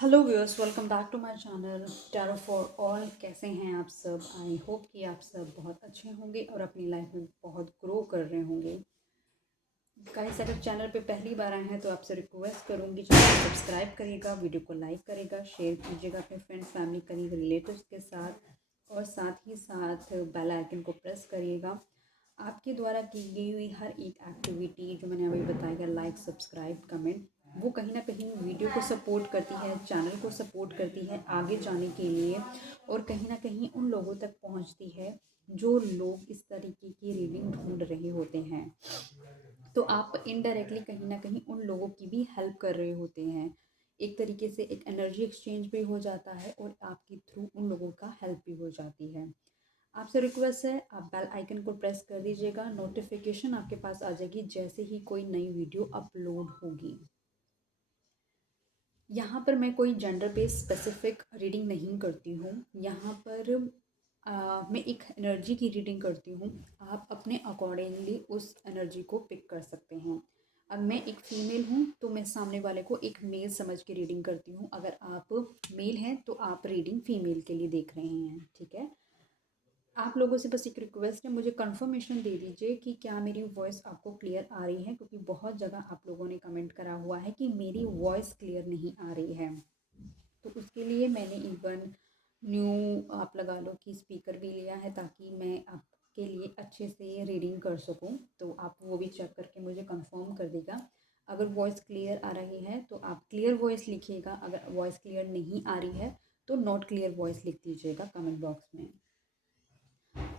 Hello viewers, welcome back to my channel tarot for all. कैसे हैं आप सब? आई होप कि आप सब बहुत अच्छे होंगे और अपनी लाइफ में बहुत ग्रो कर रहे होंगे। गाइस, अगर चैनल पे पहली बार आए हैं तो आपसे रिक्वेस्ट करूंगी, चैनल को सब्सक्राइब करिएगा, वीडियो को लाइक करिएगा, शेयर कीजिएगा अपने फ्रेंड्स, फैमिली, कलीग, रिलेटिव्स के साथ और साथ ही साथ बेल आइकन को प्रेस करिएगा। आपके द्वारा की गई हुई हर एक एक्टिविटी जो मैंने अभी बताया, लाइक, सब्सक्राइब, कमेंट, वो कहीं ना कहीं वीडियो को सपोर्ट करती है, चैनल को सपोर्ट करती है आगे जाने के लिए और कहीं ना कहीं उन लोगों तक पहुंचती है जो लोग इस तरीके की रीडिंग ढूंढ रहे होते हैं। तो आप इनडायरेक्टली कहीं ना कहीं उन लोगों की भी हेल्प कर रहे होते हैं। एक तरीके से एक एनर्जी एक्सचेंज भी हो जाता है और आपके थ्रू उन लोगों का हेल्प भी हो जाती है। आपसे रिक्वेस्ट है, आप बेल आइकन को प्रेस कर दीजिएगा, नोटिफिकेशन आपके पास आ जाएगी जैसे ही कोई नई वीडियो अपलोड होगी। यहाँ पर मैं कोई जेंडर बेस्ड स्पेसिफिक रीडिंग नहीं करती हूँ। यहाँ पर मैं एक एनर्जी की रीडिंग करती हूँ। आप अपने अकॉर्डिंगली उस एनर्जी को पिक कर सकते हैं। अब मैं एक फ़ीमेल हूँ तो मैं सामने वाले को एक मेल समझ के रीडिंग करती हूँ। अगर आप मेल हैं तो आप रीडिंग फ़ीमेल के लिए देख रहे हैं, ठीक है। आप लोगों से बस एक रिक्वेस्ट है, मुझे कंफर्मेशन दे दीजिए कि क्या मेरी वॉइस आपको क्लियर आ रही है, क्योंकि बहुत जगह आप लोगों ने कमेंट करा हुआ है कि मेरी वॉइस क्लियर नहीं आ रही है। तो उसके लिए मैंने इवन न्यू आप लगा लो कि स्पीकर भी लिया है ताकि मैं आपके लिए अच्छे से रीडिंग कर सकूं। तो आप वो भी चेक करके मुझे कंफर्म कर देगा। अगर वॉइस क्लियर आ रही है तो आप क्लियर वॉइस लिखिएगा, अगर वॉइस क्लियर नहीं आ रही है तो नॉट क्लियर वॉइस लिख दीजिएगा कमेंट बॉक्स में।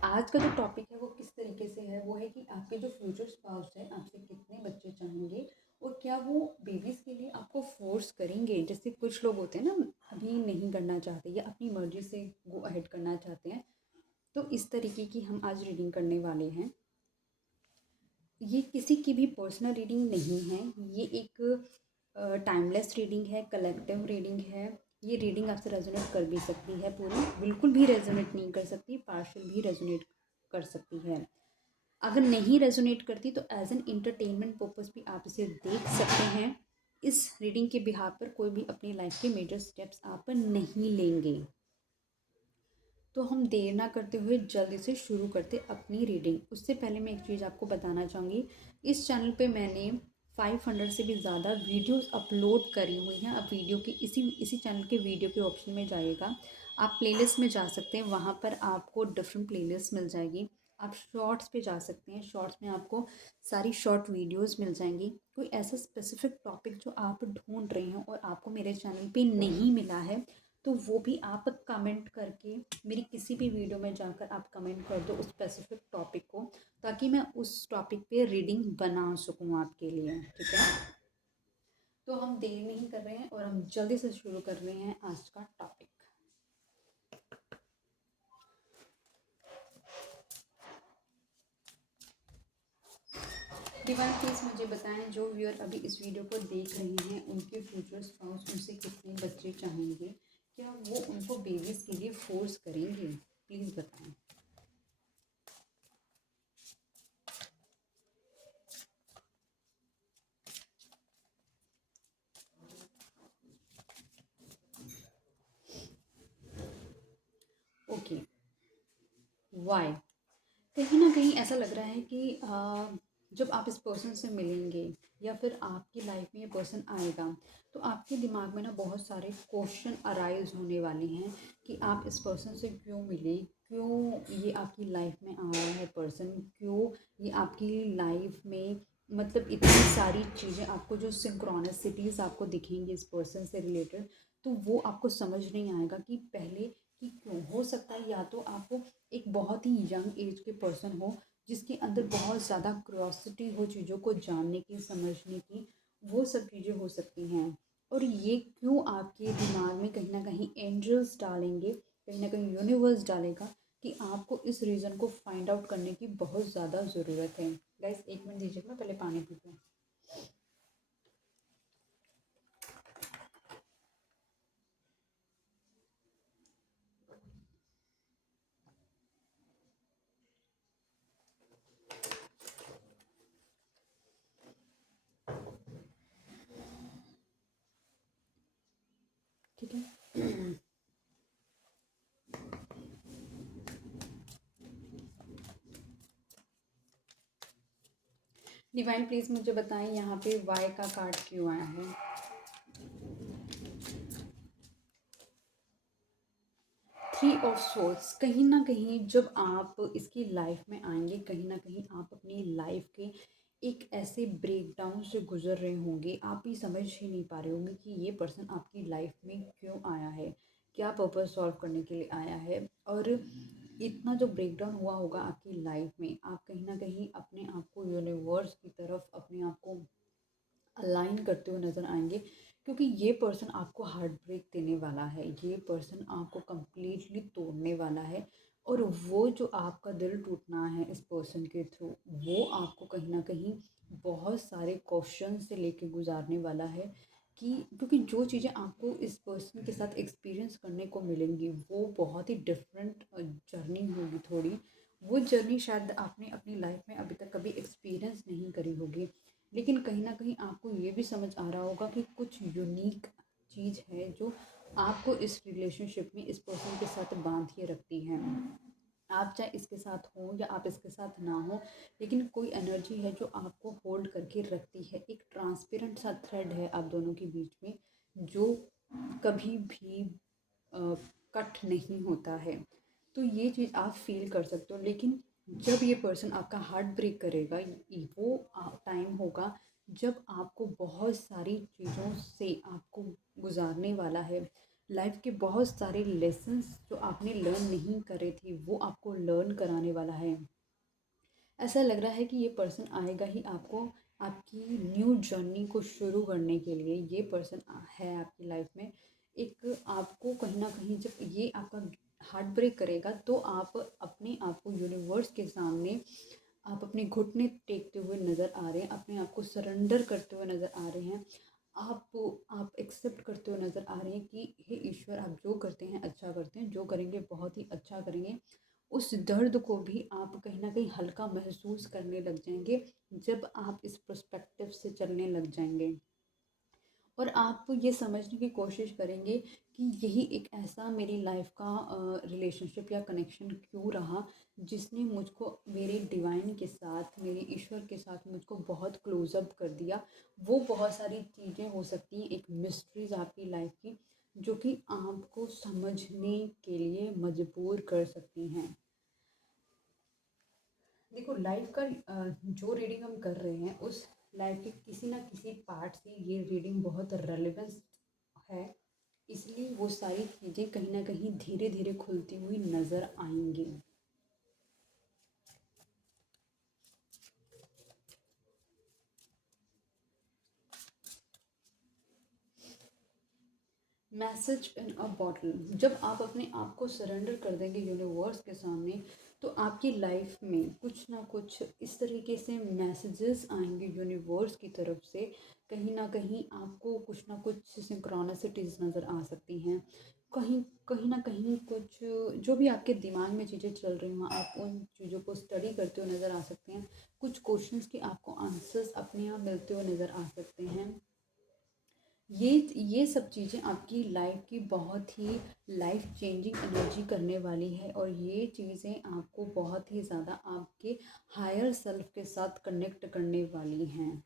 आज का जो टॉपिक है वो किस तरीके से है, वो है कि आपके जो फ्यूचर स्पाउस है आपसे कितने बच्चे चाहेंगे और क्या वो बेबीज़ के लिए आपको फोर्स करेंगे। जैसे कुछ लोग होते हैं ना, अभी नहीं करना चाहते या अपनी मर्जी से गो अहेड करना चाहते हैं। तो इस तरीके की हम आज रीडिंग करने वाले हैं। ये किसी की भी पर्सनल रीडिंग नहीं है, ये एक टाइमलेस रीडिंग है, कलेक्टिव रीडिंग है। ये रीडिंग आपसे रेजोनेट कर भी सकती है, पूरी बिल्कुल भी रेजोनेट नहीं कर सकती, पार्शियल भी रेजोनेट कर सकती है। अगर नहीं रेजोनेट करती तो एज एन इंटरटेनमेंट पर्पस भी आप इसे देख सकते हैं। इस रीडिंग के बिहाफ पर कोई भी अपनी लाइफ के मेजर स्टेप्स आप नहीं लेंगे। तो हम देर ना करते हुए जल्दी से शुरू करते अपनी रीडिंग। उससे पहले मैं एक चीज़ आपको बताना चाहूँगी। इस चैनल पे मैंने 500 से भी ज़्यादा वीडियोस अपलोड करी हुई हैं। अब वीडियो के इसी चैनल के वीडियो के ऑप्शन में जाइएगा, आप प्लेलिस्ट में जा सकते हैं, वहाँ पर आपको डिफरेंट प्लेलिस्ट मिल जाएगी। आप शॉर्ट्स पे जा सकते हैं, शॉर्ट्स में आपको सारी शॉर्ट वीडियोस मिल जाएंगी। कोई ऐसा स्पेसिफिक टॉपिक जो आप ढूंढ रहे हो और आपको मेरे चैनल पे नहीं मिला है तो वो भी आप कमेंट करके मेरी किसी भी वीडियो में जाकर आप कमेंट कर दो उस स्पेसिफिक टॉपिक को, ताकि मैं उस टॉपिक पे रीडिंग बना सकूँ आपके लिए, ठीक है। तो हम देर नहीं कर रहे हैं और हम जल्दी से शुरू कर रहे हैं आज का टॉपिक। डिवाइन प्लीज़ मुझे बताएं, जो व्यूअर अभी इस वीडियो को देख रहे हैं उनके फ्यूचर स्पाउस उनसे कितने बच्चे चाहेंगे, क्या वो उनको बेबीज़ के लिए फोर्स करेंगे, प्लीज़ बताएं। Okay, why? कहीं ना कहीं ऐसा लग रहा है कि जब आप इस पर्सन से मिलेंगे या फिर आपकी लाइफ में ये पर्सन आएगा तो आपके दिमाग में ना बहुत सारे क्वेश्चन अराइज होने वाले हैं कि आप इस पर्सन से क्यों मिले, क्यों ये आपकी लाइफ में आ रहा है पर्सन, क्यों ये आपकी लाइफ में, मतलब इतनी सारी चीज़ें आपको जो सिंक्रोनिसिटीज़ आपको दिखेंगी इस पर्सन से रिलेटेड, तो वो आपको समझ नहीं आएगा कि पहले कि क्यों। हो सकता है या तो आप एक बहुत ही यंग एज के पर्सन हो जिसके अंदर बहुत ज़्यादा क्यूरोसिटी हो चीज़ों को जानने की, समझने की, वो सब चीज़ें हो सकती हैं। और ये क्यों आपके दिमाग में कहीं ना कहीं एंजल्स डालेंगे, कहीं ना कहीं यूनिवर्स डालेगा कि आपको इस रीज़न को फाइंड आउट करने की बहुत ज़्यादा ज़रूरत है। गाइस, एक मिनट दीजिएगा, पहले पानी पीते हैं। ठीक है। डिवाइन प्लीज़ मुझे बताएं यहाँ पे वाई का कार्ड क्यों आया है। थ्री ऑफ सोल्स, कहीं ना कहीं जब आप इसकी लाइफ में आएंगे, कहीं ना कहीं आप अपनी लाइफ के एक ऐसे ब्रेक डाउन से गुजर रहे होंगे, आप ही समझ ही नहीं पा रहे होंगे कि ये पर्सन आपकी लाइफ में क्यों आया है, क्या पर्पस सॉल्व करने के लिए आया है। और इतना जो ब्रेक डाउन हुआ होगा आपकी लाइफ में, आप कहीं ना कहीं अपने आप को यूनिवर्स की तरफ अपने आप को अलाइन करते हुए नज़र आएंगे, क्योंकि ये पर्सन आपको हार्ट ब्रेक देने वाला है, ये पर्सन आपको कंप्लीटली तोड़ने वाला है। और वो जो आपका दिल टूटना है इस पर्सन के थ्रू, वो आपको कहीं ना कहीं बहुत सारे क्वेश्चन से लेके गुजारने वाला है। कि क्योंकि जो चीज़ें आपको इस पर्सन के साथ एक्सपीरियंस करने को मिलेंगी वो बहुत ही डिफरेंट जर्नी होगी थोड़ी। वो जर्नी शायद आपने अपनी लाइफ में अभी तक कभी एक्सपीरियंस नहीं करी होगी, लेकिन कहीं न कहीं आपको ये भी समझ आ रहा होगा कि कुछ यूनिक चीज़ है जो आपको इस रिलेशनशिप में इस पर्सन के साथ बांध के रखती है। आप चाहे इसके साथ हो या आप इसके साथ ना हो, लेकिन कोई एनर्जी है जो आपको होल्ड करके रखती है। एक ट्रांसपेरेंट सा थ्रेड है आप दोनों के बीच में, जो कभी भी कट नहीं होता है। तो ये चीज़ आप फ़ील कर सकते हो, लेकिन जब ये पर्सन आपका हार्ट ब्रेक करेगा, वो टाइम होगा जब आपको बहुत सारी चीज़ों से आपको गुजारने वाला है। लाइफ के बहुत सारे लेसन्स जो आपने लर्न नहीं करे थे वो आपको लर्न कराने वाला है। ऐसा लग रहा है कि ये पर्सन आएगा ही आपको आपकी न्यू जर्नी को शुरू करने के लिए। ये पर्सन है आपकी लाइफ में। एक आपको कहीं ना कहीं जब ये आपका हार्ट ब्रेक करेगा तो आप अपने आप को यूनिवर्स के सामने आप अपने घुटने टेकते हुए नज़र आ रहे हैं, अपने आप को सरेंडर करते हुए नज़र आ रहे हैं। आप एक्सेप्ट करते हुए नज़र आ रहे हैं कि हे ईश्वर, आप जो करते हैं अच्छा करते हैं, जो करेंगे बहुत ही अच्छा करेंगे। उस दर्द को भी आप कहीं न कहीं हल्का महसूस करने लग जाएँगे, जब आप इस पर्सपेक्टिव से चलने लग जाएँगे। और आप ये समझने की कोशिश करेंगे कि यही एक ऐसा मेरी लाइफ का रिलेशनशिप या कनेक्शन क्यों रहा, जिसने मुझको मेरे डिवाइन के साथ, मेरे ईश्वर के साथ मुझको बहुत क्लोज अप कर दिया। वो बहुत सारी चीज़ें हो सकती हैं, एक मिस्ट्रीज़ आपकी लाइफ की, जो कि आपको समझने के लिए मजबूर कर सकती हैं। देखो, लाइफ का जो रीडिंग हम कर रहे हैं उस लाइफ के किसी ना किसी पार्ट से ये रीडिंग बहुत रेलेवेंस है, इसलिए वो सारी चीज़ें कहीं ना कहीं धीरे धीरे खुलती हुई नज़र आएंगी। मैसेज इन अ बॉटल, जब आप अपने आप को सरेंडर कर देंगे यूनिवर्स के सामने, तो आपकी लाइफ में कुछ ना कुछ इस तरीके से मैसेजेस आएंगे यूनिवर्स की तरफ से। कहीं ना कहीं आपको कुछ ना कुछ सिंक्रोनिसिटीज़ नज़र आ सकती हैं। कहीं कहीं ना कहीं कुछ जो भी आपके दिमाग में चीज़ें चल रही हों, आप उन चीज़ों को स्टडी करते हुए नज़र आ सकते हैं। कुछ क्वेश्चंस के आपको आंसर्स अपने आप मिलते हुए नज़र आ सकते हैं। ये सब चीज़ें आपकी लाइफ की बहुत ही लाइफ चेंजिंग एनर्जी करने वाली है, और ये चीज़ें आपको बहुत ही ज़्यादा आपके हायर सेल्फ के साथ कनेक्ट करने वाली हैं।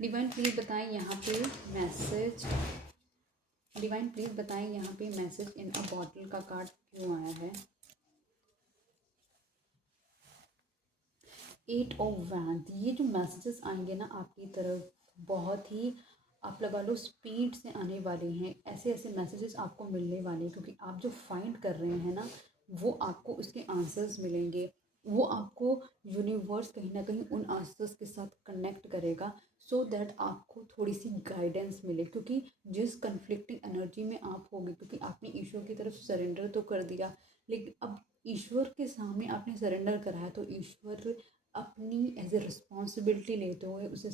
डिवाइन प्लीज़ बताएं यहाँ पे मैसेज, डिवाइन प्लीज़ बताएं यहाँ पे मैसेज इन अ बॉटल का कार्ड क्यों आया है। एट ऑफ वैंड, ये जो मैसेजेस आएंगे ना आपकी तरफ, बहुत ही आप लगा लो स्पीड से आने वाले हैं। ऐसे ऐसे मैसेजेस आपको मिलने वाले हैं, क्योंकि आप जो फाइंड कर रहे हैं ना, वो आपको उसके आंसर्स मिलेंगे। वो आपको यूनिवर्स कहीं ना कहीं उन आंसर्स के साथ कनेक्ट करेगा, सो दैट आपको थोड़ी सी गाइडेंस मिले। क्योंकि जिस कन्फ्लिक्टिंग एनर्जी में आप होंगे, क्योंकि आपने ईश्वर की तरफ सरेंडर तो कर दिया, लेकिन अब ईश्वर के सामने आपने सरेंडर करा है, तो ईश्वर अपनी एज ए रिस्पॉन्सिबिलिटी लेते हुए उसे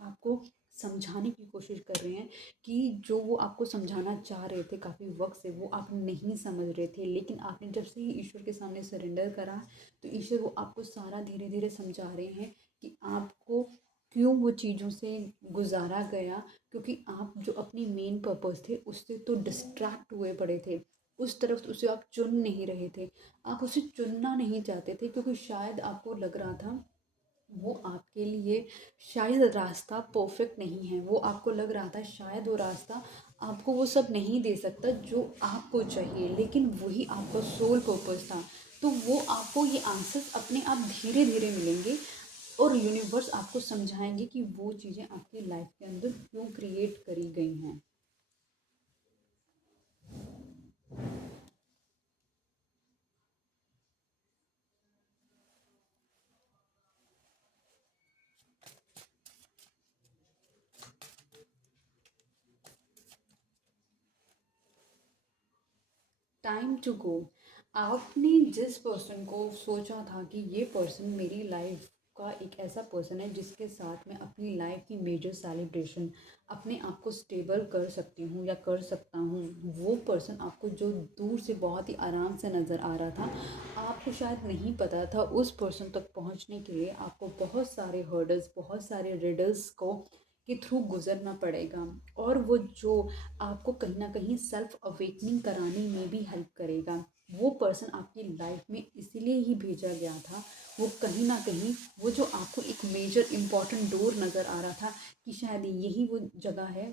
आपको समझाने की कोशिश कर रहे हैं कि जो वो आपको समझाना चाह रहे थे काफ़ी वक्त से, वो आप नहीं समझ रहे थे, लेकिन आपने जब से ही ईश्वर के सामने सरेंडर करा, तो ईश्वर वो आपको सारा धीरे धीरे समझा रहे हैं कि आपको क्यों वो चीज़ों से गुजारा गया, क्योंकि आप जो अपनी मेन पर्पस थे उससे तो डिस्ट्रैक्ट हुए पड़े थे, उस तरफ उसे आप चुन नहीं रहे थे, आप उसे चुनना नहीं चाहते थे, क्योंकि शायद आपको लग रहा था वो आपके लिए शायद रास्ता परफेक्ट नहीं है, वो आपको लग रहा था शायद वो रास्ता आपको वो सब नहीं दे सकता जो आपको चाहिए, लेकिन वही आपका सोल पर्पस था। तो वो आपको ये आंसर्स अपने आप धीरे धीरे मिलेंगे, और यूनिवर्स आपको समझाएंगे कि वो चीज़ें आपकी लाइफ के अंदर क्यों क्रिएट करी गई हैं। Time to go. आपने जिस पर्सन को सोचा था कि ये पर्सन मेरी लाइफ का एक ऐसा पर्सन है जिसके साथ मैं अपनी लाइफ की मेजर सेलिब्रेशन अपने आप को स्टेबल कर सकती हूँ या कर सकता हूँ, वो पर्सन आपको जो दूर से बहुत ही आराम से नज़र आ रहा था, आपको शायद नहीं पता था उस पर्सन तक पहुँचने के लिए आपको बहुत सारे हर्डल्स, बहुत सारे रिडल्स को के थ्रू गुजरना पड़ेगा, और वो जो आपको कहीं ना कहीं सेल्फ अवेकनिंग कराने में भी हेल्प करेगा। वो पर्सन आपकी लाइफ में इसीलिए ही भेजा गया था, वो कहीं ना कहीं वो जो आपको एक मेजर इम्पॉर्टेंट डोर नज़र आ रहा था कि शायद यही वो जगह है,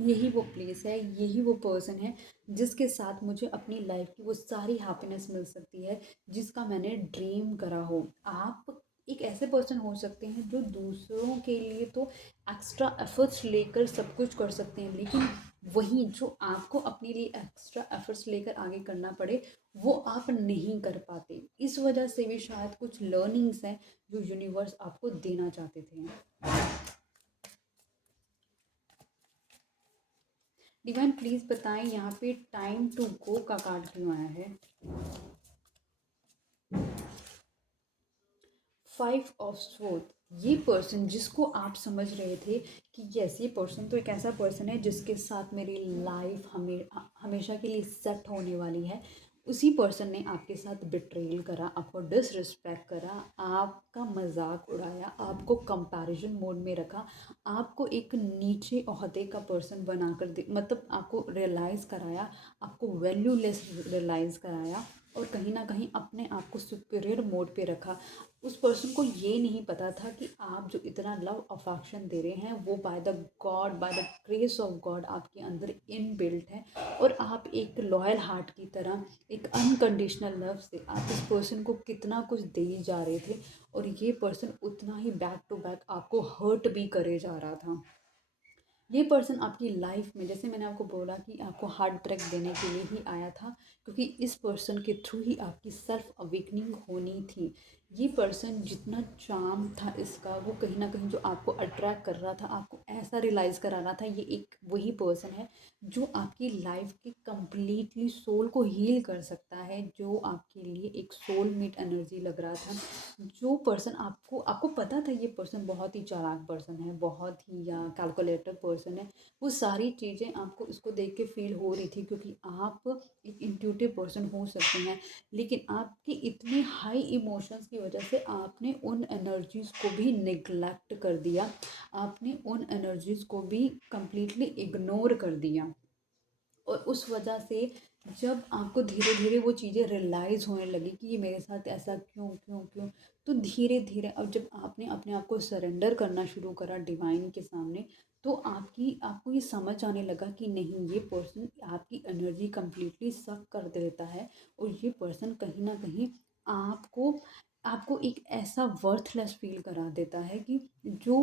यही वो प्लेस है, यही वो पर्सन है जिसके साथ मुझे अपनी लाइफ की वो सारी हैप्पीनेस मिल सकती है जिसका मैंने ड्रीम करा हो। आप एक ऐसे पर्सन हो सकते हैं जो दूसरों के लिए तो एक्स्ट्रा एफर्ट्स लेकर सब कुछ कर सकते हैं, लेकिन वही जो आपको अपने लिए एक्स्ट्रा एफर्ट्स लेकर आगे करना पड़े, वो आप नहीं कर पाते। इस वजह से भी शायद कुछ लर्निंग्स हैं जो यूनिवर्स आपको देना चाहते थे। डिवाइन प्लीज़ बताएं यहाँ पे टाइम टू गो का कार्ड क्यों आया है। 5 ऑफ स्वॉर्ड। ये पर्सन जिसको आप समझ रहे थे कि यस ये पर्सन तो एक ऐसा पर्सन है जिसके साथ मेरी लाइफ हमेशा के लिए सेट होने वाली है, उसी पर्सन ने आपके साथ बिट्रेल करा, आपको डिसरिस्पेक्ट करा, आपका मजाक उड़ाया, आपको कंपैरिजन मोड में रखा, आपको एक नीचे ओहदे का पर्सन बनाकर दे, मतलब आपको रियलाइज़ कराया, आपको वैल्यूलेस रियलाइज़ कराया, और कहीं ना कहीं अपने आप को सुपीरियर मोड पे रखा। उस पर्सन को ये नहीं पता था कि आप जो इतना लव अफेक्शन दे रहे हैं वो by the God, by the grace of God आपके अंदर इन बिल्ट है, और आप एक लॉयल हार्ट की तरह एक अनकंडीशनल लव से आप इस पर्सन को कितना कुछ दे जा रहे थे, और ये पर्सन उतना ही बैक टू बैक आपको हर्ट भी करे जा रहा था। ये पर्सन आपकी लाइफ में, जैसे मैंने आपको बोला कि आपको हार्ट ब्रेक देने के लिए ही आया था, क्योंकि इस पर्सन के थ्रू ही आपकी सेल्फ अवेकनिंग होनी थी। ये पर्सन जितना चार्म था इसका, वो कहीं ना कहीं जो आपको अट्रैक्ट कर रहा था, आपको ऐसा रियलाइज़ करा रहा था, ये एक वही पर्सन है जो आपकी लाइफ के कंप्लीटली सोल को हील कर सकता है, जो आपके लिए एक सोलमेट एनर्जी लग रहा था। जो पर्सन आपको आपको पता था ये पर्सन बहुत ही चालाक पर्सन है, बहुत ही या कैलकुलेटर पर्सन है, वो सारी चीज़ें आपको इसको देख के फील हो रही थी, क्योंकि आप एक इंट्यूटिव पर्सन हो सकते हैं, लेकिन आपके इतने हाई इमोशंस की वजह से आपने उन एनर्जीज़ को भी निगलेक्ट कर दिया, आपने उन एनर्जीज़ को भी कम्प्लीटली इग्नोर कर दिया, और उस वजह से जब आपको धीरे धीरे वो चीज़ें रियलाइज़ होने लगी कि ये मेरे साथ ऐसा क्यों क्यों क्यों, तो धीरे धीरे अब जब आपने अपने आप को सरेंडर करना शुरू करा डिवाइन के सामने, तो आपको ये समझ आने लगा कि नहीं, ये पर्सन आपकी एनर्जी कंप्लीटली सक कर देता है, और ये पर्सन कहीं ना कहीं आपको आपको एक ऐसा वर्थलेस फील करा देता है कि जो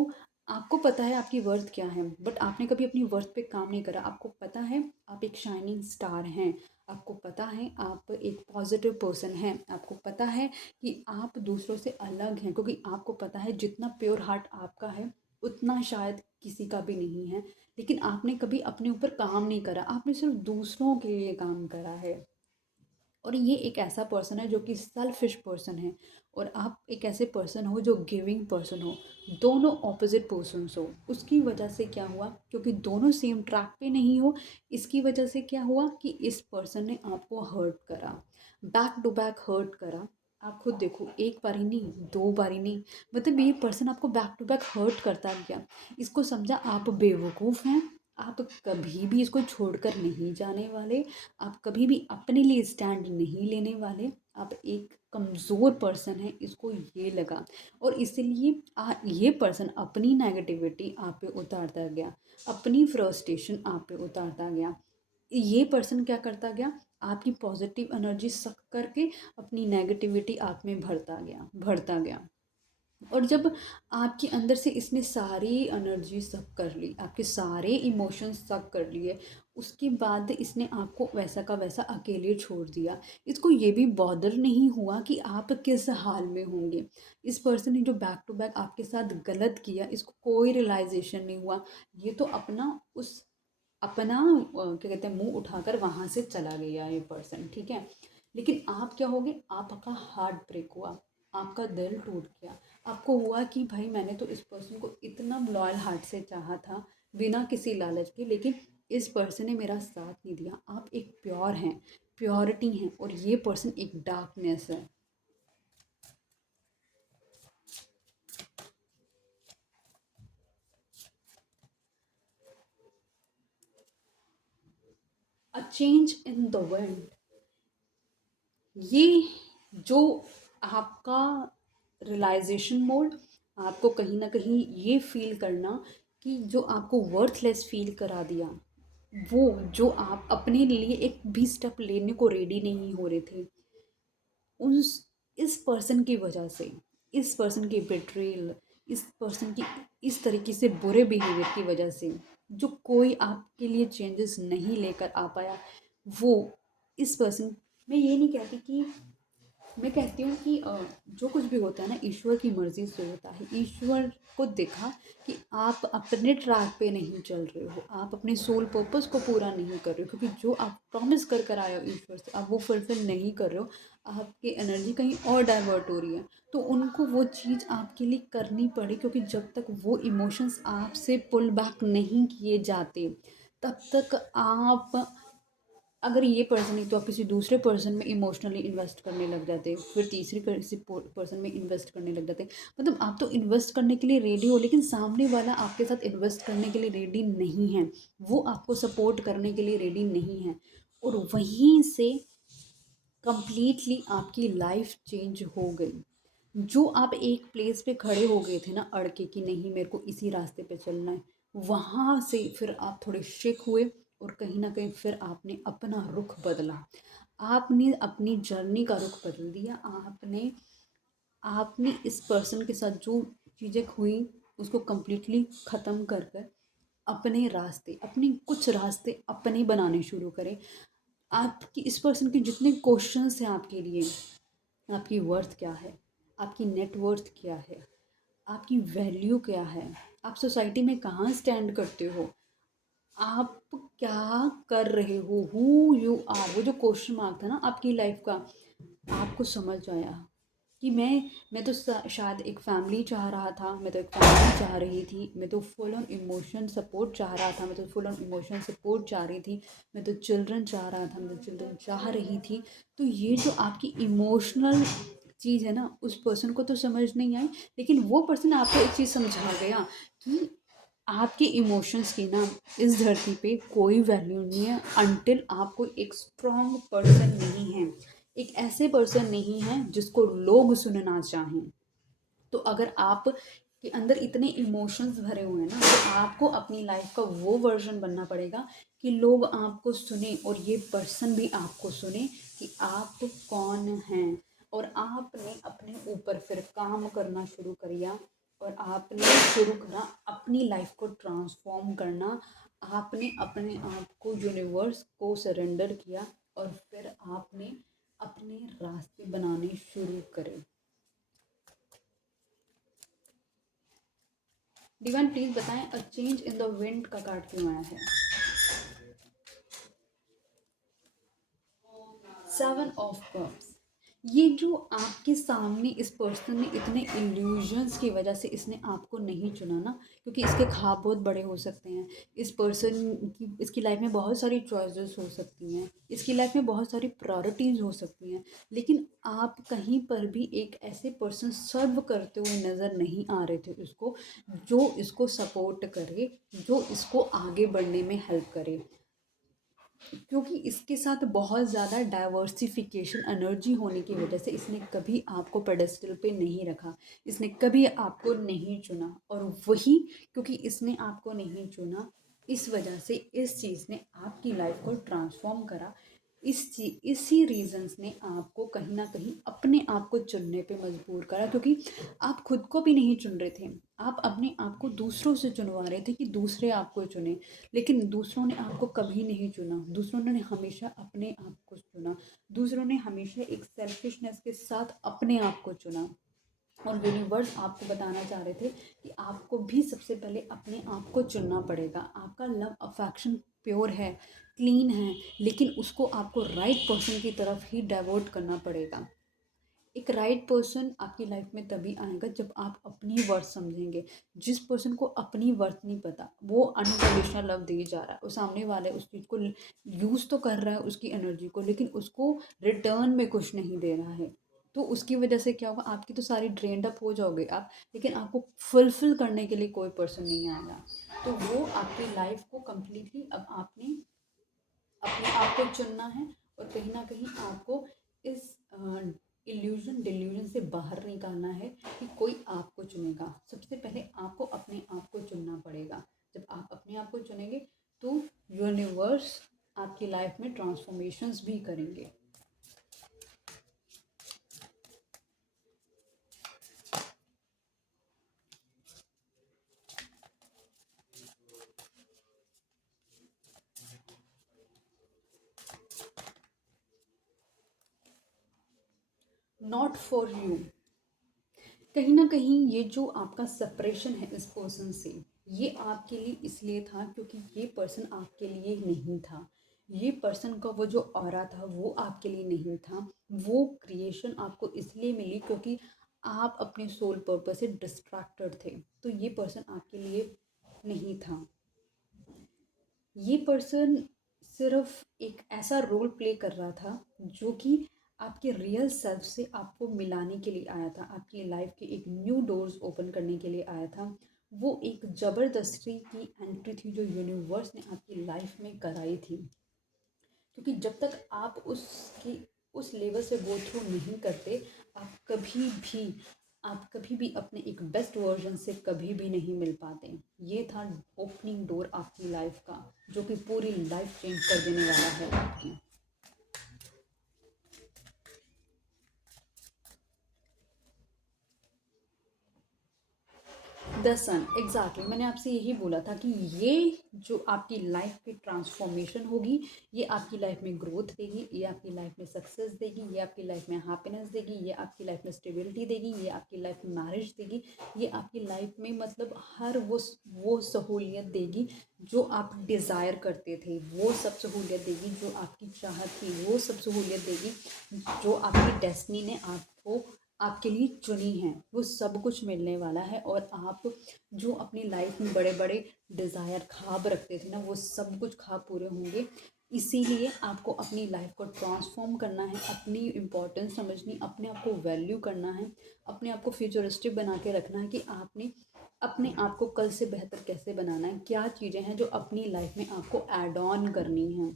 आपको पता है आपकी वर्थ क्या है, बट आपने कभी अपनी वर्थ पे काम नहीं करा। आपको पता है आप एक शाइनिंग स्टार हैं, आपको पता है आप एक पॉजिटिव पर्सन हैं, आपको पता है कि आप दूसरों से अलग हैं, क्योंकि आपको पता है जितना प्योर हार्ट आपका है उतना शायद किसी का भी नहीं है, लेकिन आपने कभी अपने ऊपर काम नहीं करा, आपने सिर्फ दूसरों के लिए काम करा है। और ये एक ऐसा पर्सन है जो कि सेल्फिश पर्सन है, और आप एक ऐसे पर्सन हो जो गिविंग पर्सन हो। दोनों ऑपोजिट पर्सन्स हो। उसकी वजह से क्या हुआ, क्योंकि दोनों सेम ट्रैक पे नहीं हो, इसकी वजह से क्या हुआ कि इस पर्सन ने आपको हर्ट करा, बैक टू बैक हर्ट करा। आप खुद देखो, एक बारी नहीं, दो बारी नहीं, मतलब ये पर्सन आपको बैक टू बैक हर्ट करता गया। इसको समझा आप बेवकूफ़ हैं, आप कभी भी इसको छोड़कर नहीं जाने वाले, आप कभी भी अपने लिए स्टैंड नहीं लेने वाले, आप एक कमज़ोर पर्सन है, इसको ये लगा। और इसलिए ये पर्सन अपनी नेगेटिविटी आप पे उतारता गया, अपनी फ्रस्ट्रेशन आप पे उतारता गया। ये पर्सन क्या करता गया, आपकी पॉजिटिव एनर्जी सक करके अपनी नेगेटिविटी आप में भरता गया। और जब आपके अंदर से इसने सारी एनर्जी सक कर ली, आपके सारे इमोशंस सक कर लिए, उसके बाद इसने आपको वैसा का वैसा अकेले छोड़ दिया। इसको ये भी बॉदर नहीं हुआ कि आप किस हाल में होंगे। इस पर्सन ने जो बैक टू बैक आपके साथ गलत किया, इसको कोई रियलाइजेशन नहीं हुआ। ये तो अपना क्या कहते हैं, मुंह उठाकर वहां से चला गया ये पर्सन, ठीक है। लेकिन आप क्या होगे, आपका हार्ट ब्रेक हुआ, आपका दिल टूट गया। आपको हुआ कि भाई मैंने तो इस पर्सन को इतना लॉयल हार्ट से चाहा था, बिना किसी लालच के, लेकिन इस पर्सन ने मेरा साथ नहीं दिया। आप एक प्योर हैं, प्योरिटी हैं, और ये पर्सन एक डार्कनेस है। A change in the world, ये जो आपका रियलाइजेशन मोड, आपको कहीं ना कहीं ये फील करना कि जो आपको वर्थलेस फील करा दिया, वो जो आप अपने लिए एक भी स्टेप लेने को रेडी नहीं हो रहे थे, उस इस पर्सन की वजह से, इस पर्सन की बिट्रेल, इस पर्सन की इस तरीके से बुरे बिहेवियर की वजह से, जो कोई आपके लिए चेंजेस नहीं लेकर आ पाया, वो इस पर्सन, मैं ये नहीं कहती कि, मैं कहती हूँ कि जो कुछ भी होता है ना, ईश्वर की मर्ज़ी से होता है। ईश्वर को देखा कि आप अपने ट्रैक पे नहीं चल रहे हो, आप अपने सोल पर्पस को पूरा नहीं कर रहे हो, क्योंकि जो आप प्रॉमिस कर आए हो ईश्वर से, आप वो फुलफिल नहीं कर रहे हो, आपकी एनर्जी कहीं और डाइवर्ट हो रही है। तो उनको वो चीज़ आपके लिए करनी पड़ी, क्योंकि जब तक वो इमोशंस आपसे पुल बैक नहीं किए जाते, तब तक आप, अगर ये पर्सन नहीं तो आप किसी दूसरे पर्सन में इमोशनली इन्वेस्ट करने लग जाते, फिर तीसरी किसी पर्सन में इन्वेस्ट करने लग जाते। मतलब आप तो इन्वेस्ट करने के लिए रेडी हो, लेकिन सामने वाला आपके साथ इन्वेस्ट करने के लिए रेडी नहीं है, वो आपको सपोर्ट करने के लिए रेडी नहीं है। और वहीं से कंप्लीटली आपकी लाइफ चेंज हो गई। जो आप एक प्लेस पे खड़े हो गए थे ना, अड़ के कि नहीं मेरे को इसी रास्ते पे चलना है, वहाँ से फिर आप थोड़े शेक हुए, और कहीं ना कहीं फिर आपने अपना रुख बदला। आपने अपनी जर्नी का रुख बदल दिया। आपने आपने इस पर्सन के साथ जो चीज़ें हुई, उसको कम्प्लीटली ख़त्म कर कर अपने रास्ते, अपने कुछ रास्ते अपने बनाने शुरू करें। आपकी इस पर्सन के जितने क्वेश्चंस हैं आपके लिए, आपकी वर्थ क्या है, आपकी नेट वर्थ क्या है, आपकी वैल्यू क्या है, आप सोसाइटी में कहाँ स्टैंड करते हो, आप क्या कर रहे हो, हु यू आर, वो जो क्वेश्चन मार्क था ना आपकी लाइफ का, आपको समझ आया कि मैं तो शायद एक फैमिली चाह रहा था, मैं तो एक फैमिली चाह रही थी, मैं तो फुल ऑन इमोशन सपोर्ट चाह रहा था, मैं तो फुल ऑन इमोशन सपोर्ट चाह रही थी, मैं तो चिल्ड्रन चाह रहा था, मैं तो चिल्ड्रन चाह रही थी। तो ये जो आपकी इमोशनल चीज़ है ना, उस पर्सन को तो समझ नहीं आई, लेकिन वो पर्सन आपको एक चीज़ समझा गया कि आपके इमोशंस की ना इस धरती पे कोई वैल्यू नहीं है, अनटिल आप कोई एक स्ट्रॉन्ग पर्सन नहीं है, एक ऐसे पर्सन नहीं है जिसको लोग सुनना चाहें। तो अगर आप के अंदर इतने इमोशंस भरे हुए हैं ना, तो आपको अपनी लाइफ का वो वर्जन बनना पड़ेगा कि लोग आपको सुने, और ये पर्सन भी आपको सुने कि आप कौन हैं। और आपने अपने ऊपर फिर काम करना शुरू किया, और आपने शुरू करा अपनी लाइफ को ट्रांसफॉर्म करना। आपने अपने आप को यूनिवर्स को सरेंडर किया, और फिर आपने अपने रास्ते बनाने शुरू करे। डिवाइन प्लीज बताएं, a change in the wind का कार्ड क्यों आया है। सेवन ऑफ कप्स, ये जो आपके सामने इस पर्सन ने इतने इल्यूजन्स की वजह से इसने आपको नहीं चुना ना, क्योंकि इसके ख्वाब बहुत बड़े हो सकते हैं। इस पर्सन की इसकी लाइफ में बहुत सारी चॉइसेस हो सकती हैं, इसकी लाइफ में बहुत सारी प्रायोरिटीज़ हो सकती हैं, लेकिन आप कहीं पर भी एक ऐसे पर्सन सर्व करते हुए नज़र नहीं आ रहे थे उसको, जो इसको सपोर्ट करे, जो इसको आगे बढ़ने में हेल्प करे। क्योंकि इसके साथ बहुत ज़्यादा डाइवर्सिफिकेशन एनर्जी होने की वजह से इसने कभी आपको पेडेस्टल पे नहीं रखा, इसने कभी आपको नहीं चुना, और वही क्योंकि इसने आपको नहीं चुना, इस वजह से इस चीज़ ने आपकी लाइफ को ट्रांसफॉर्म करा। इसी रीजंस ने आपको कहीं ना कहीं अपने आप को चुनने पे मजबूर करा, क्योंकि आप खुद को भी नहीं चुन रहे थे, आप अपने आप को दूसरों से चुनवा रहे थे कि दूसरे आपको चुने, लेकिन दूसरों ने आपको कभी नहीं चुना, दूसरों ने हमेशा अपने आप को चुना, दूसरों ने हमेशा एक सेल्फिशनेस के साथ अपने आप को चुना। और यूनिवर्स आपको बताना चाह रहे थे कि आपको भी सबसे पहले अपने आप को चुनना पड़ेगा। आपका लव अफेक्शन प्योर है, क्लीन है, लेकिन उसको आपको राइट पर्सन की तरफ ही डाइवर्ट करना पड़ेगा। एक राइट पर्सन आपकी लाइफ में तभी आएगा जब आप अपनी वर्थ समझेंगे। जिस पर्सन को अपनी वर्थ नहीं पता, वो अनकंडीशनल लव दिए जा रहा है, वो सामने वाले उस चीज़ को यूज़ तो कर रहा है उसकी एनर्जी को, लेकिन उसको रिटर्न में कुछ नहीं दे रहा है। तो उसकी वजह से क्या होगा, आपकी तो सारी ड्रेन्ड अप हो जाओगे आप, लेकिन आपको फुलफिल करने के लिए कोई पर्सन नहीं आएगा। तो वो आपकी लाइफ को कम्प्लीटली अब आपने अपने आप को चुनना है, और कहीं ना कहीं आपको इस इल्यूजन डिल्यूजन से बाहर निकालना है कि कोई आपको चुनेगा। सबसे पहले आपको अपने आप को चुनना पड़ेगा। जब आप अपने आप को चुनेंगे तो यूनिवर्स आपकी लाइफ में ट्रांसफॉर्मेशंस भी करेंगे। नॉट फॉर यू, कहीं ना कहीं ये जो आपका सेपरेशन है इस पर्सन से, ये आपके लिए इसलिए था क्योंकि ये पर्सन आपके लिए नहीं था। ये पर्सन का वो जो ऑरा था वो आपके लिए नहीं था। वो क्रिएशन आपको इसलिए मिली क्योंकि आप अपने सोल पर्पस से डिस्ट्रैक्टेड थे, तो ये पर्सन आपके लिए नहीं था। ये पर्सन सिर्फ एक ऐसा रोल प्ले कर रहा था जो कि आपके रियल सेल्फ से आपको मिलाने के लिए आया था, आपकी लाइफ के एक न्यू डोर्स ओपन करने के लिए आया था। वो एक ज़बरदस्ती की एंट्री थी जो यूनिवर्स ने आपकी लाइफ में कराई थी, क्योंकि जब तक आप उसकी उस लेवल से गो थ्रू नहीं करते, आप कभी भी आप कभी भी अपने एक बेस्ट वर्जन से कभी भी नहीं मिल पाते। ये था ओपनिंग डोर आपकी लाइफ का, जो कि पूरी लाइफ चेंज कर देने वाला है आपकी। द सन, एग्जैक्टली, मैंने आपसे यही बोला था कि ये जो आपकी लाइफ की ट्रांसफॉर्मेशन होगी, ये आपकी लाइफ में ग्रोथ देगी, ये आपकी लाइफ में सक्सेस देगी, ये आपकी लाइफ में हैप्पीनेस देगी, ये आपकी लाइफ में स्टेबिलिटी देगी, ये आपकी लाइफ में मैरिज देगी, ये आपकी लाइफ में मतलब हर वो सहूलियत देगी जो आप डिज़ायर करते थे, वो सब सहूलियत देगी जो आपकी चाहत थी, वो सब सहूलियत देगी जो आपकी डेस्टिनी ने आपको आपके लिए चुनी है, वो सब कुछ मिलने वाला है। और आप जो अपनी लाइफ में बड़े बड़े डिज़ायर ख्वाब रखते थे ना, वो सब कुछ ख्वाब पूरे होंगे। इसीलिए आपको अपनी लाइफ को ट्रांसफॉर्म करना है, अपनी इम्पोर्टेंस समझनी, अपने आप को वैल्यू करना है, अपने आप को फ्यूचरिस्टिक बना के रखना है कि आपने अपने आप को कल से बेहतर कैसे बनाना है, क्या चीज़ें हैं जो अपनी लाइफ में आपको ऐड ऑन करनी है।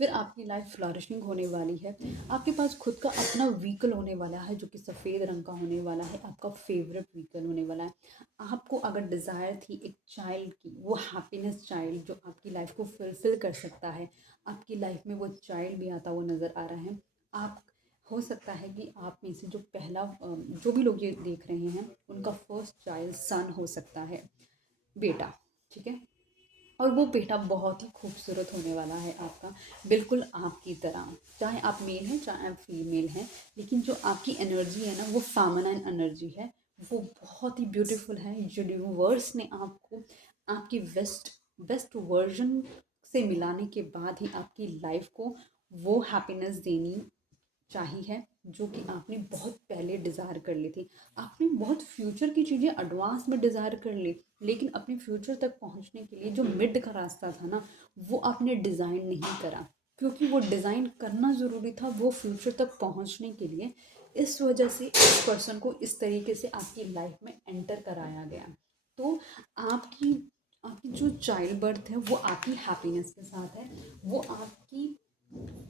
फिर आपकी लाइफ फ्लरिशिंग होने वाली है। आपके पास खुद का अपना व्हीकल होने वाला है जो कि सफ़ेद रंग का होने वाला है, आपका फेवरेट व्हीकल होने वाला है। आपको अगर डिज़ायर थी एक चाइल्ड की, वो हैप्पीनेस चाइल्ड जो आपकी लाइफ को फुलफ़िल कर सकता है, आपकी लाइफ में वो चाइल्ड भी आता हुआ नज़र आ रहा है। आप हो सकता है कि आप में से जो पहला जो भी लोग ये देख रहे हैं उनका फर्स्ट चाइल्ड सन हो सकता है, बेटा, ठीक है। और वो बेटा बहुत ही खूबसूरत होने वाला है आपका, बिल्कुल आपकी तरह। चाहे आप मेल हैं चाहे आप फीमेल हैं, लेकिन जो आपकी एनर्जी है ना वो फेमिनाइन एनर्जी है, वो बहुत ही ब्यूटीफुल है। यूनिवर्स ने आपको आपकी बेस्ट बेस्ट वर्जन से मिलाने के बाद ही आपकी लाइफ को वो हैप्पीनेस देनी चाहिए है जो कि आपने बहुत पहले डिज़ायर कर ली थी। आपने बहुत फ्यूचर की चीज़ें एडवांस में डिज़ायर कर ली, लेकिन अपने फ्यूचर तक पहुंचने के लिए जो मिड का रास्ता था ना, वो आपने डिज़ाइन नहीं करा, क्योंकि वो डिज़ाइन करना ज़रूरी था वो फ्यूचर तक पहुंचने के लिए। इस वजह से इस पर्सन को इस तरीके से आपकी लाइफ में एंटर कराया गया। तो आपकी आपकी जो चाइल्ड बर्थ है वो आपकी हैप्पीनेस के साथ है, वो आपकी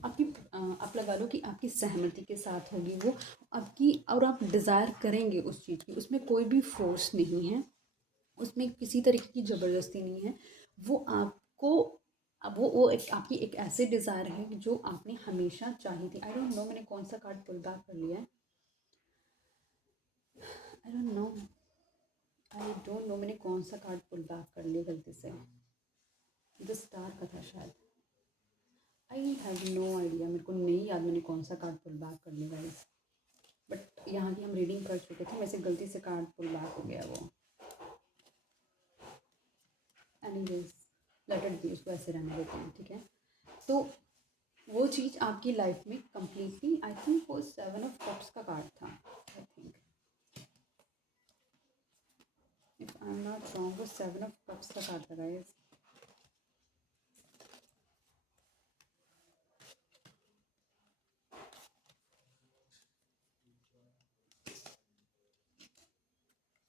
आपकी आप लगा लो कि आपकी सहमति के साथ होगी वो आपकी, और आप डिज़ायर करेंगे उस चीज़ की, उसमें कोई भी फोर्स नहीं है, उसमें किसी तरीके की ज़बरदस्ती नहीं है। वो आपको, अब वो एक आपकी एक ऐसे डिज़ायर है जो आपने हमेशा चाही थी। आई डोंट नो मैंने कौन सा कार्ड पुल बैक कर लिया है, आई डोंट नो, मैंने कौन सा कार्ड पुल बैक कर लिया गलती से। द स्टार का था शायद, आई हैव नो आइडिया, मेरे को नहीं याद मैंने कौन सा कार्ड पुल बैक कर लिया गाइस। बट यहाँ की हम रीडिंग कर चुके थे, वैसे गलती से कार्ड पुल बैक हो गया वो। एनीवेज लेट इट बी, उसको ऐसे रहने देते हैं, ठीक है। तो वो चीज़ आपकी लाइफ में कम्प्लीटली, आई थिंक वो 7 ऑफ कप्स का कार्ड था, I think, if I am not wrong वो 7 ऑफ कप्स का कार्ड था guys.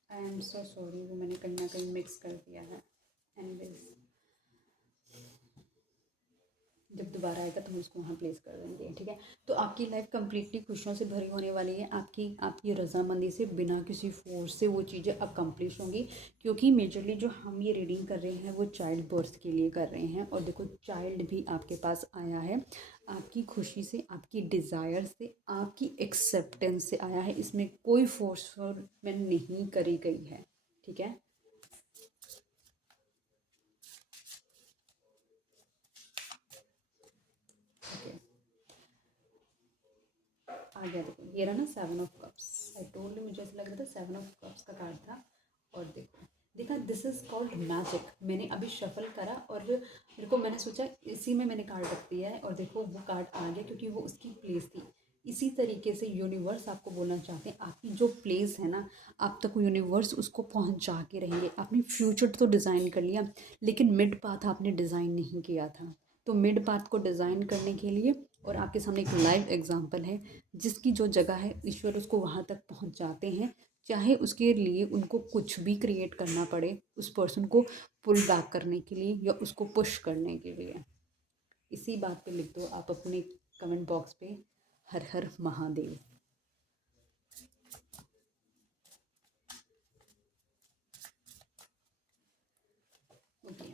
I am so sorry, वो मैंने कहीं ना कहीं मिक्स कर दिया है। एनीवेज जब दोबारा आएगा तो हम उसको वहाँ प्लेस कर देंगे, ठीक है। तो आपकी लाइफ कम्प्लीटली खुशियों से भरी होने वाली है, आपकी आपकी रजामंदी से, बिना किसी फोर्स से वो चीज़ें अकम्प्लिश होंगी, क्योंकि मेजरली जो हम ये रीडिंग कर रहे हैं वो चाइल्ड बर्थ के लिए कर रहे हैं। और देखो चाइल्ड भी आपके पास आया है, आपकी खुशी से, आपकी डिज़ायर से, आपकी एक्सेप्टेंस से आया है, इसमें कोई फोर्सफुलमेंट नहीं करी गई है, ठीक है। ओके, आ गया, देखो ये रहा ना 7 ऑफ कप्स। आई टोल्ड मुझे ऐसा लग रहा था 7 ऑफ कप्स का कार्ड था। और देखो, देखा, दिस इज़ कॉल्ड मैजिक। मैंने अभी शफल करा और मेरे को, मैंने सोचा इसी में मैंने कार्ड रख दिया है, और देखो वो कार्ड आ गया क्योंकि वो उसकी प्लेस थी। इसी तरीके से यूनिवर्स आपको बोलना चाहते हैं, आपकी जो प्लेस है ना, आप तक यूनिवर्स उसको पहुंचा के रहेंगे। आपने फ्यूचर तो डिज़ाइन कर लिया, लेकिन मिड पाथ आपने डिज़ाइन नहीं किया था। तो मिड पाथ को डिज़ाइन करने के लिए, और आपके सामने एक लाइव एग्जांपल है, जिसकी जो जगह है ईश्वर उसको वहाँ तक पहुँचाते हैं, चाहे उसके लिए उनको कुछ भी क्रिएट करना पड़े उस पर्सन को पुल बैक करने के लिए या उसको पुश करने के लिए। इसी बात पे लिख दो आप अपने कमेंट बॉक्स पे, हर हर महादेव। ओके,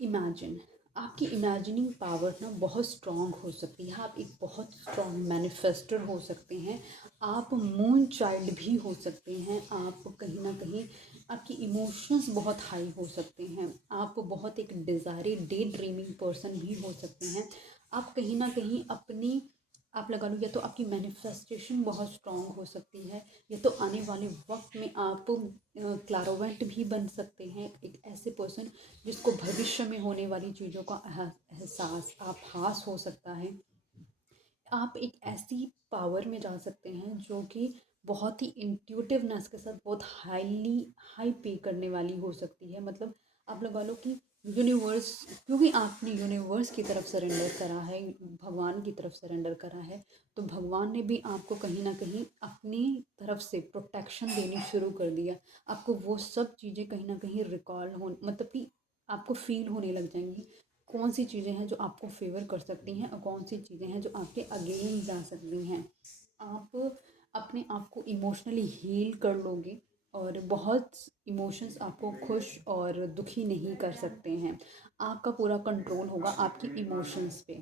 इमेजिन, आपकी इमेजिनिंग पावर ना बहुत स्ट्रॉन्ग हो सकती है, आप एक बहुत स्ट्रॉन्ग मैनिफेस्टर हो सकते हैं, आप मून चाइल्ड भी हो सकते हैं, आप कहीं ना कहीं आपकी इमोशंस बहुत हाई हो सकते हैं, आप बहुत एक डिज़ायरेड डे ड्रीमिंग पर्सन भी हो सकते हैं। आप कहीं ना कहीं अपनी, आप लगा लो, या तो आपकी मैनिफेस्टेशन बहुत स्ट्रॉन्ग हो सकती है, या तो आने वाले वक्त में आप क्लारोवेंट भी बन सकते हैं, एक ऐसे पर्सन जिसको भविष्य में होने वाली चीज़ों का एहसास, आभास हो सकता है। आप एक ऐसी पावर में जा सकते हैं जो कि बहुत ही इंट्यूटिवनेस के साथ बहुत हाई पे करने वाली हो सकती है। मतलब आप लगा लो कि यूनिवर्स, क्योंकि आपने यूनिवर्स की तरफ सरेंडर करा है, भगवान की तरफ सरेंडर करा है, तो भगवान ने भी आपको कहीं ना कहीं अपनी तरफ से प्रोटेक्शन देनी शुरू कर दिया। आपको वो सब चीज़ें कहीं ना कहीं रिकॉल हो, मतलब कि आपको फील होने लग जाएंगी, कौन सी चीज़ें हैं जो आपको फेवर कर सकती हैं और कौन सी चीज़ें हैं जो आपके अगेंस्ट जा सकती हैं। आप अपने आप को इमोशनली हील कर लोगे, और बहुत इमोशंस आपको खुश और दुखी नहीं कर सकते हैं। आपका पूरा कंट्रोल होगा आपकी इमोशंस पे।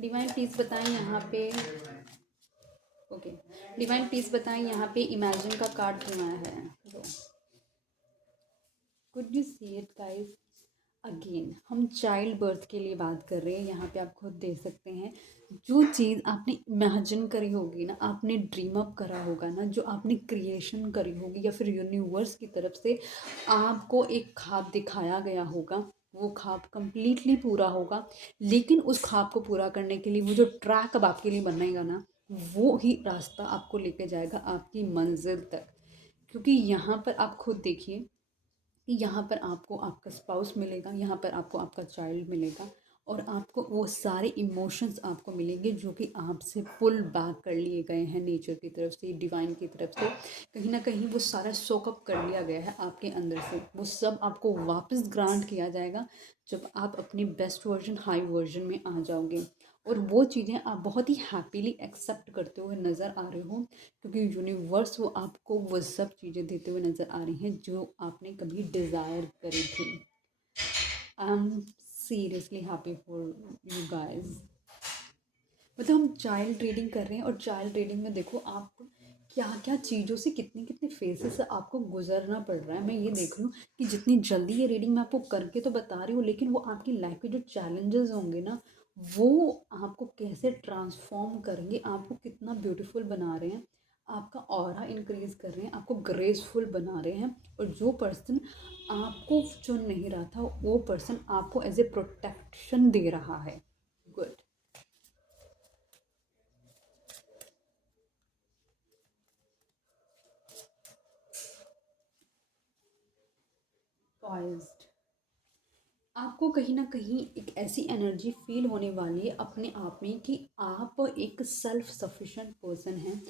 डिवाइन प्लीज़ बताएं यहाँ पे, ओके, डिवाइन प्लीज़ बताएं यहाँ पे इमेजिन का कार्ड क्यों आया है। Could you see it guys, again हम चाइल्ड बर्थ के लिए बात कर रहे हैं। यहाँ पे आप खुद देख सकते हैं, जो चीज़ आपने इमेजिन करी होगी ना, आपने ड्रीम अप करा होगा ना, जो आपने क्रिएशन करी होगी या फिर यूनिवर्स की तरफ से आपको एक ख्वाब दिखाया गया होगा, वो ख्वाब कंप्लीटली पूरा होगा। लेकिन उस ख्वाब को पूरा करने के लिए वो जो ट्रैक अब आपके लिए बनेगा ना, वो ही रास्ता आपको लेके जाएगा आपकी मंजिल तक। क्योंकि यहाँ पर आप खुद देखिए कि यहाँ पर आपको आपका स्पाउस मिलेगा, यहाँ पर आपको आपका चाइल्ड मिलेगा, और आपको वो सारे इमोशंस आपको मिलेंगे जो कि आपसे पुल बैक कर लिए गए हैं नेचर की तरफ से, डिवाइन की तरफ से। कहीं ना कहीं वो सारा सोकअप कर लिया गया है आपके अंदर से, वो सब आपको वापस ग्रांट किया जाएगा जब आप अपनी बेस्ट वर्जन, हाई वर्जन में आ जाओगे। और वो चीज़ें आप बहुत ही हैप्पीली एक्सेप्ट करते हुए नज़र आ रहे हो, क्योंकि यूनिवर्स वो आपको वो सब चीज़ें देते हुए नज़र आ रही हैं जो आपने कभी डिज़ायर करी थी। I am seriously happy for you guys. मतलब हम चाइल्ड रीडिंग कर रहे हैं, और चाइल्ड रीडिंग में देखो आप क्या क्या चीज़ों से, कितने कितने फेजेस से आपको गुजरना पड़ रहा है। मैं ये देख रही हूँ कि जितनी जल्दी ये रीडिंग मैं आपको करके तो बता रही हूँ, लेकिन वो आपकी लाइफ के जो चैलेंजेस होंगे ना, वो आपको कैसे ट्रांसफॉर्म करेंगे, आपको कितना ब्यूटीफुल बना रहे हैं, आपका ऑरा इंक्रीज कर रहे हैं, आपको ग्रेसफुल बना रहे हैं। और जो पर्सन आपको चुन नहीं रहा था, वो पर्सन आपको एज ए प्रोटेक्शन दे रहा है। गुड। पॉइज्ड। आपको कहीं ना कहीं एक ऐसी एनर्जी फील होने वाली है अपने आप में कि आप एक सेल्फ सफिशेंट पर्सन हैं।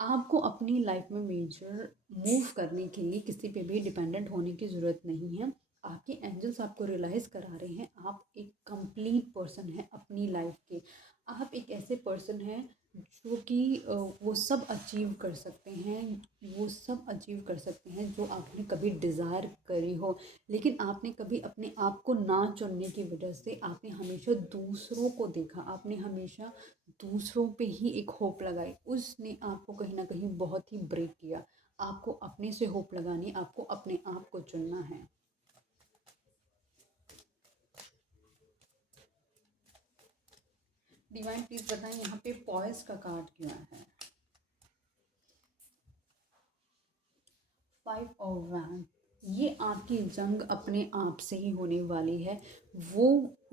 आपको अपनी लाइफ में मेजर मूव करने के लिए किसी पे भी डिपेंडेंट होने की ज़रूरत नहीं है। आपके एंजल्स आपको रियलाइज़ करा रहे हैं आप एक कंप्लीट पर्सन हैं अपनी लाइफ के। आप एक ऐसे पर्सन हैं जो कि वो सब अचीव कर सकते हैं, वो सब अचीव कर सकते हैं जो आपने कभी डिज़ायर करी हो। लेकिन आपने कभी अपने आप को ना चुनने की वजह से आपने हमेशा दूसरों को देखा, आपने हमेशा दूसरों पे ही एक होप लगाई, उसने आपको कहीं ना कहीं बहुत ही ब्रेक किया। आपको अपने से होप लगानी, आपको अपने आप को चुनना है। डिवाइन प्लीज बताएं यहाँ पे पॉइस का कार्ड क्यों है। फाइव ऑफ वैन, ये आपकी जंग अपने आप से ही होने वाली है। वो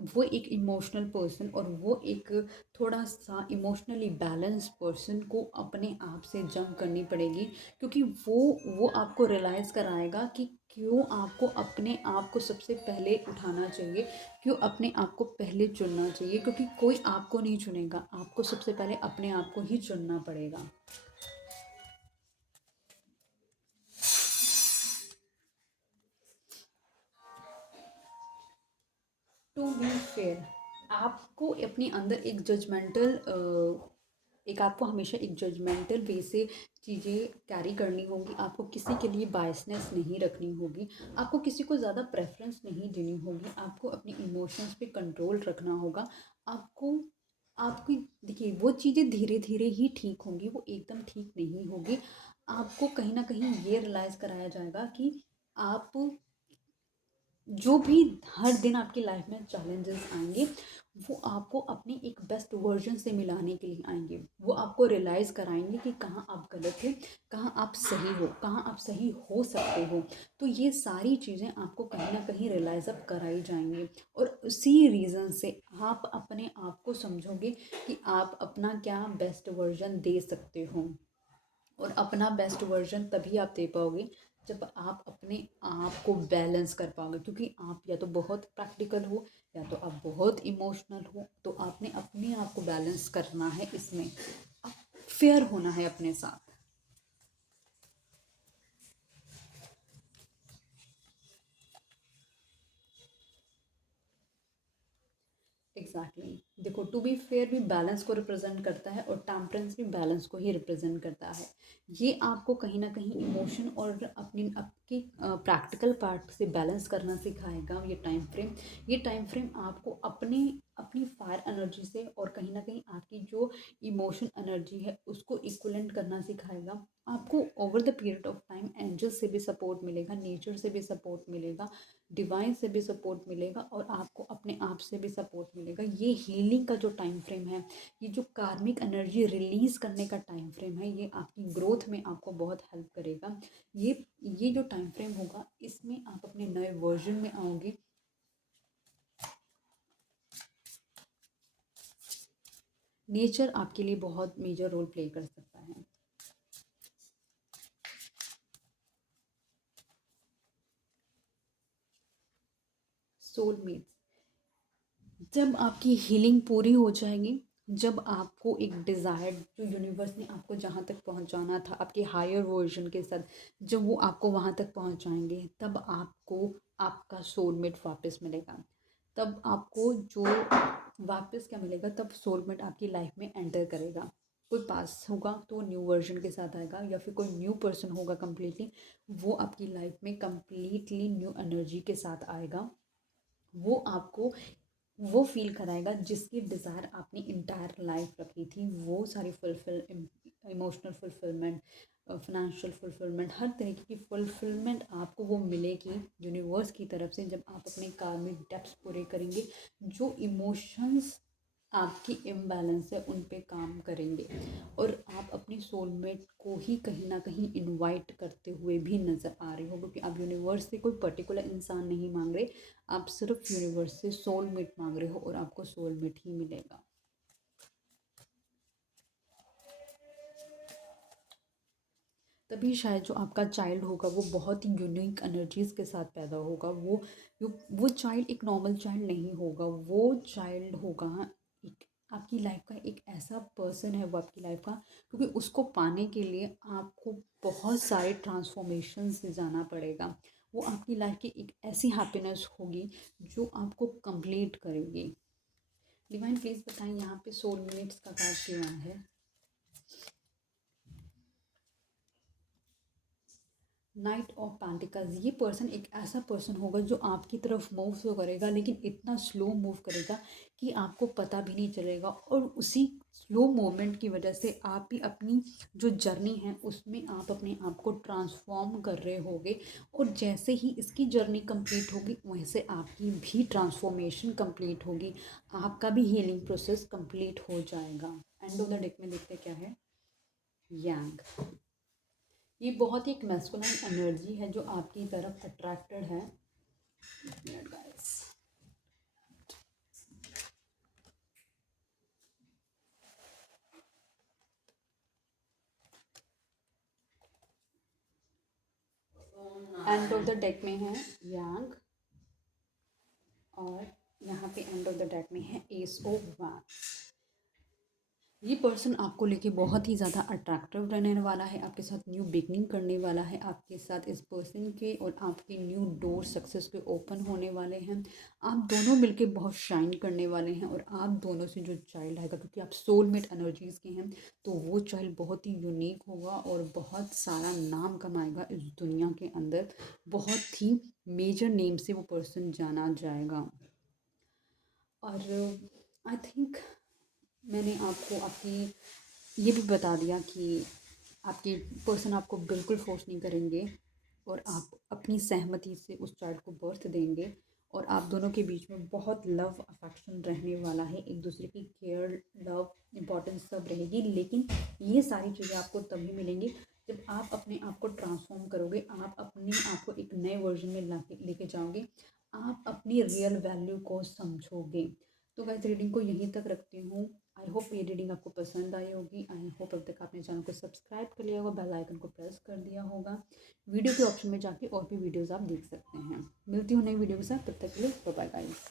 वो एक इमोशनल पर्सन, और वो एक थोड़ा सा इमोशनली बैलेंस पर्सन को अपने आप से जंग करनी पड़ेगी। क्योंकि वो आपको रियलाइज़ कराएगा कि क्यों आपको अपने आप को सबसे पहले उठाना चाहिए, क्यों अपने आप को पहले चुनना चाहिए। क्योंकि कोई आपको नहीं चुनेगा, आपको सबसे पहले अपने आप को ही चुनना पड़ेगा। टू बी फेयर, आपको अपने अंदर एक जजमेंटल, एक आपको हमेशा एक जजमेंटल वे से चीज़ें कैरी करनी होगी। आपको किसी के लिए बायसनेस नहीं रखनी होगी, आपको किसी को ज़्यादा प्रेफरेंस नहीं देनी होगी, आपको अपने इमोशंस पे कंट्रोल रखना होगा। आपको आपकी देखिए वो चीज़ें धीरे धीरे ही ठीक होंगी, वो एकदम ठीक नहीं होगी। आपको कहीं ना कहीं ये रियलाइज़ कराया जाएगा कि आप जो भी हर दिन आपकी लाइफ में चैलेंजेस आएंगे, वो आपको अपनी एक बेस्ट वर्जन से मिलाने के लिए आएंगे। वो आपको रियलाइज़ कराएंगे कि कहाँ आप गलत थे, कहाँ आप सही हो, कहाँ आप सही हो सकते हो। तो ये सारी चीज़ें आपको कहीं ना कहीं रियलाइज़ अप कराई जाएंगी, और उसी रीज़न से आप अपने आप को समझोगे कि आप अपना क्या बेस्ट वर्जन दे सकते हो। और अपना बेस्ट वर्जन तभी आप दे पाओगे जब आप अपने आप को बैलेंस कर पाओगे। क्योंकि आप या तो बहुत प्रैक्टिकल हो, या तो आप बहुत इमोशनल हो, तो आपने अपने आप को बैलेंस करना है इसमें। आप फेयर होना है अपने साथ। Exactly exactly। देखो टू बी फेयर भी बैलेंस को रिप्रेजेंट करता है, और टेम्परेंस भी बैलेंस को ही रिप्रेजेंट करता है। ये आपको कहीं ना कहीं इमोशन और अपनी आपके प्रैक्टिकल पार्ट से बैलेंस करना सिखाएगा ये टाइम फ्रेम आपको अपनी अपनी फायर एनर्जी से और कहीं ना कहीं आपकी जो इमोशन एनर्जी है उसको इक्वलेंट करना सिखाएगा। आपको over the period of time angel से भी सपोर्ट मिलेगा, नेचर से भी सपोर्ट मिलेगा, डिवाइन से भी सपोर्ट मिलेगा और आपको अपने आप से भी सपोर्ट मिलेगा। ये हीलिंग का जो टाइम फ्रेम है, ये जो कार्मिक एनर्जी रिलीज़ करने का टाइम फ्रेम है, ये आपकी ग्रोथ में आपको बहुत हेल्प करेगा। ये जो टाइम फ्रेम होगा इसमें आप अपने नए वर्जन में आओगे। नेचर आपके लिए बहुत मेजर रोल प्ले कर सकता है। सोलमेट, जब आपकी हीलिंग पूरी हो जाएगी, जब आपको एक डिज़ायर जो यूनिवर्स ने आपको जहाँ तक पहुँचाना था आपके हायर वर्जन के साथ, जब वो आपको वहाँ तक पहुँचाएंगे तब आपको आपका सोलमेट वापस मिलेगा। तब आपको जो वापस क्या मिलेगा, तब सोलमेट आपकी लाइफ में एंटर करेगा। कोई पास होगा तो न्यू वर्जन के साथ आएगा, या फिर कोई न्यू पर्सन होगा कम्प्लीटली, वो आपकी लाइफ में कम्प्लीटली न्यू एनर्जी के साथ आएगा। वो आपको वो फ़ील कराएगा जिसकी डिज़ायर आपने इंटायर लाइफ रखी थी, वो सारी fulfil emotional fulfilment, financial fulfilment, हर तरीके की फुलफ़िलमेंट आपको वो मिलेगी यूनिवर्स की तरफ से जब आप अपने कार्मिक डेब्ट्स पूरे करेंगे। जो इमोशंस आपकी इम्बैलेंस है उन पे काम करेंगे और आप अपनी सोलमेट को ही कहीं ना कहीं इनवाइट करते हुए भी नज़र आ रहे हो, क्योंकि आप यूनिवर्स से कोई पर्टिकुलर इंसान नहीं मांग रहे, आप सिर्फ यूनिवर्स से सोलमेट मांग रहे हो और आपको सोलमेट ही मिलेगा। तभी शायद जो आपका चाइल्ड होगा वो बहुत ही यूनिक एनर्जीज़ के साथ पैदा होगा। वो चाइल्ड एक नॉर्मल चाइल्ड नहीं होगा, वो चाइल्ड होगा एक आपकी लाइफ का एक ऐसा पर्सन है वो आपकी लाइफ का, क्योंकि उसको पाने के लिए आपको बहुत सारे ट्रांसफॉर्मेशन से जाना पड़ेगा। वो आपकी लाइफ की एक ऐसी हैप्पीनेस होगी जो आपको कंप्लीट करेगी। डिवाइन प्लीज़ बताएं यहाँ पे सोलमेट्स का कार्ड क्यों आया है। नाइट ऑफ पेंटिकल्स, ये पर्सन एक ऐसा पर्सन होगा जो आपकी तरफ मूव तो करेगा लेकिन इतना स्लो मूव करेगा कि आपको पता भी नहीं चलेगा, और उसी स्लो मोमेंट की वजह से आप भी अपनी जो जर्नी है उसमें आप अपने आप को ट्रांसफॉर्म कर रहे होगे, और जैसे ही इसकी जर्नी कंप्लीट होगी वैसे आपकी भी ट्रांसफॉर्मेशन कंप्लीट होगी, आपका भी हीलिंग प्रोसेस कंप्लीट हो जाएगा। एंड ऑफ द डेक में देखते क्या है, यांग। ये बहुत ही एक मैस्कुलाइन एनर्जी है जो आपकी तरफ अट्रैक्टेड है। एंड ऑफ द डेक में है यांग, और यहाँ पे एंड ऑफ द डेक में है एस ऑफ वांड्स। ये पर्सन आपको लेके बहुत ही ज़्यादा अट्रैक्टिव रहने वाला है, आपके साथ न्यू बिगनिंग करने वाला है, आपके साथ इस पर्सन के और आपके न्यू डोर सक्सेस के ओपन होने वाले हैं। आप दोनों मिलके बहुत शाइन करने वाले हैं, और आप दोनों से जो चाइल्ड आएगा, क्योंकि आप सोलमेट एनर्जीज़ के हैं, तो वो चाइल्ड बहुत ही यूनिक होगा और बहुत सारा नाम कमाएगा इस दुनिया के अंदर, बहुत ही मेजर नेम से वो पर्सन जाना जाएगा। और आई थिंक मैंने आपको आपकी ये भी बता दिया कि आपके पर्सन आपको बिल्कुल फोर्स नहीं करेंगे, और आप अपनी सहमति से उस चाइल्ड को बर्थ देंगे, और आप दोनों के बीच में बहुत लव अफेक्शन रहने वाला है, एक दूसरे की केयर, लव, इम्पोर्टेंस सब रहेगी। लेकिन ये सारी चीज़ें आपको तभी मिलेंगी जब आप अपने आप को ट्रांसफॉर्म करोगे, आप अपने आप को एक नए वर्जन में लेके जाओगे, आप अपनी रियल वैल्यू को समझोगे। तो गाइस रीडिंग को यहीं तक रखती हूँ। आई होप ये रीडिंग आपको पसंद आई होगी। आई होप अब तक आपने चैनल को सब्सक्राइब कर लिया होगा, बेल आइकन को प्रेस कर दिया होगा, वीडियो के ऑप्शन में जाके और भी वीडियोस आप देख सकते हैं। मिलती हूँ नई वीडियो के साथ, तब तक के लिए बाय बाय गाइस।